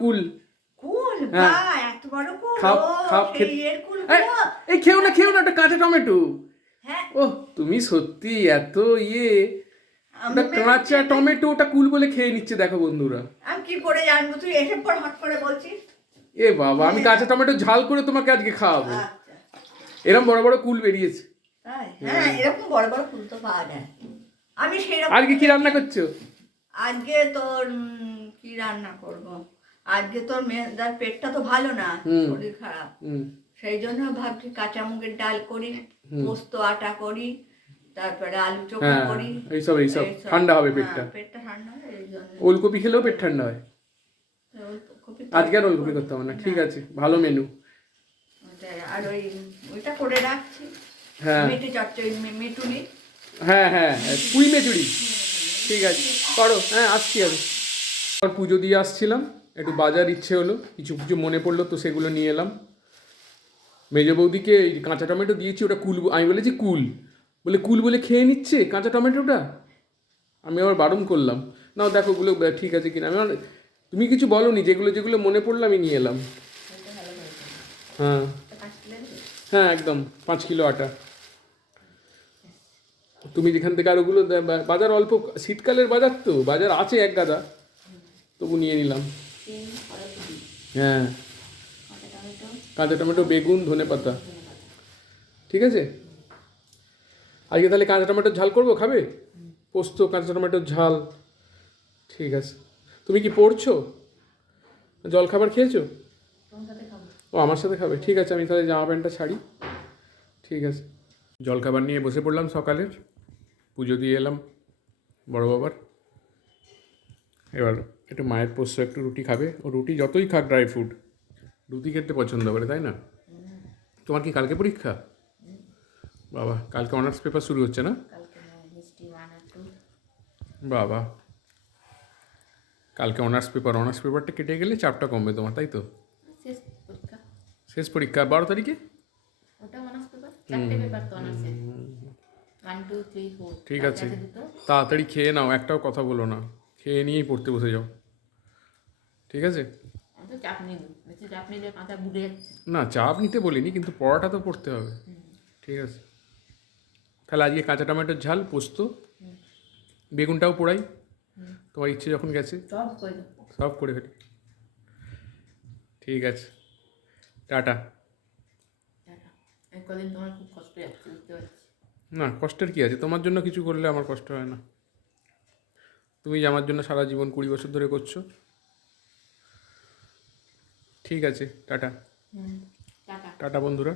কুল কুল হ্যাঁ। বা এত বড় কুল খাও ও খাও সেই এর কুল এই খেও না একটা কাঁচা টমেটো। হ্যাঁ ও তুমি সত্যি এত আমি ওটা কাঁচা টমেটো, ওটা কুল বলে খেয়ে নিচ্ছে দেখো বন্ধুরা। আমি কি করে জানবো তুই এসে পর হট করে বলছিস? এ বাবা, আমি কাঁচা টমেটো ঝাল করে তোমাকে আজকে খাওয়াবো। আচ্ছা এরকম বড় বড় কুল বেরিয়েছে। তাই হ্যাঁ এরকম বড় বড় কুল তো পাওয়া যায়। আমি সেরকম আজকে কি রান্না করছো? আজকে তোর কি রান্না করব, আজকে তোর মেয়েদার পেটটা তো ভালো না, শরীর খারাপ, সেই জন্য ভাবছি কাঁচা মুগের ডাল করি, পোস্ত আটা করি, তারপরে আলু চোখা করি। এইসব ঠান্ডা হবে পেটটা। পেটটা ঠান্ডা হয় এই জন্য। ওলকপি খেলেও পেট ঠান্ডা হয়। আজকে আর ওলকপি করতে হবে না, ঠিক আছে, ভালো মেনু। আর ওইটা করে রাখছি। হ্যাঁ মেটে চচ্চড়ি মেটুলি। হ্যাঁ হ্যাঁ পুঁই মেচুরি, ঠিক আছে করো। হ্যাঁ আসছি আমি। পুজো দিয়ে আসছিলাম, একটু বাজার ইচ্ছে হলো, কিছু কিছু মনে পড়লো তো সেগুলো নিয়ে এলাম। মেজ বৌদিকে কাঁচা টমেটো দিয়েছি, ওটা কুল, আমি বলেছি কুল বলে খেয়ে নিচ্ছে কাঁচা টমেটোটা। আমি আবার বারণ করলাম, নাও দেখো ওগুলো ঠিক আছে কিনা। আমি তুমি কিছু বলোনি, যেগুলো যেগুলো মনে পড়লো আমি নিয়ে এলাম। হ্যাঁ হ্যাঁ একদম 5 কিলো আটা। তুমি যেখান থেকে আর ওগুলো বাজার অল্প, শীতকালের বাজার তো, বাজার আছে এক গাদা, তবু নিয়ে নিলাম। হ্যাঁ কাঁচা টমেটো, বেগুন, ধনেপাতা, ঠিক আছে। আজকে তাহলে কাঁচা টমেটোর ঝাল করবো, খাবে? পোস্ত কাঁচা টমেটোর ঝাল, ঠিক আছে। তুমি কি পড়ছো? জল খাবার খেয়েছো? ও আমার সাথে খাবে, ঠিক আছে। আমি তাহলে জামা প্যান্টটা ছাড়ি, ঠিক আছে। জল খাবার নিয়ে বসে পড়লাম সকালের, পুজো দিয়ে এলাম বড় বাবার। এবার একটু মায়ের পোস্ত, একটু রুটি খাবে। ও রুটি যতই খাক ড্রাই ফ্রুট, রুটি খেতে পছন্দ করে, তাই না? তোমার কি কালকে পরীক্ষা? বাবা, কালকে অনার্স পেপার শুরু হচ্ছে না? বাবা, কালকে অনার্স পেপারটা কেটে গেলে চাপটা কমবে তোমার, তাই তো? শেষ পরীক্ষা 12 তারিখে। ঠিক আছে, তাড়াতাড়ি খেয়ে নাও, একটাও কথা বলো না, খেয়ে নিয়েই পড়তে বসে যাও, ঠিক আছে? না চাপ নিতে বলিনি, কিন্তু পড়াটা তো পড়তে হবে, ঠিক আছে। তাহলে আজকে কাঁচা টমেটোর ঝাল, পোস্ত, বেগুনটাও পোড়াই, তোমার ইচ্ছে যখন গেছে সব করে ফেলি, ঠিক আছে। টাটা। না কষ্টের কি আছে, তোমার জন্য কিছু করলে আমার কষ্ট হয় না। তুমি যে আমার জন্য সারা জীবন 20 বছর ধরে করছো, ঠিক আছে। টাটা টাটা বন্ধুরা।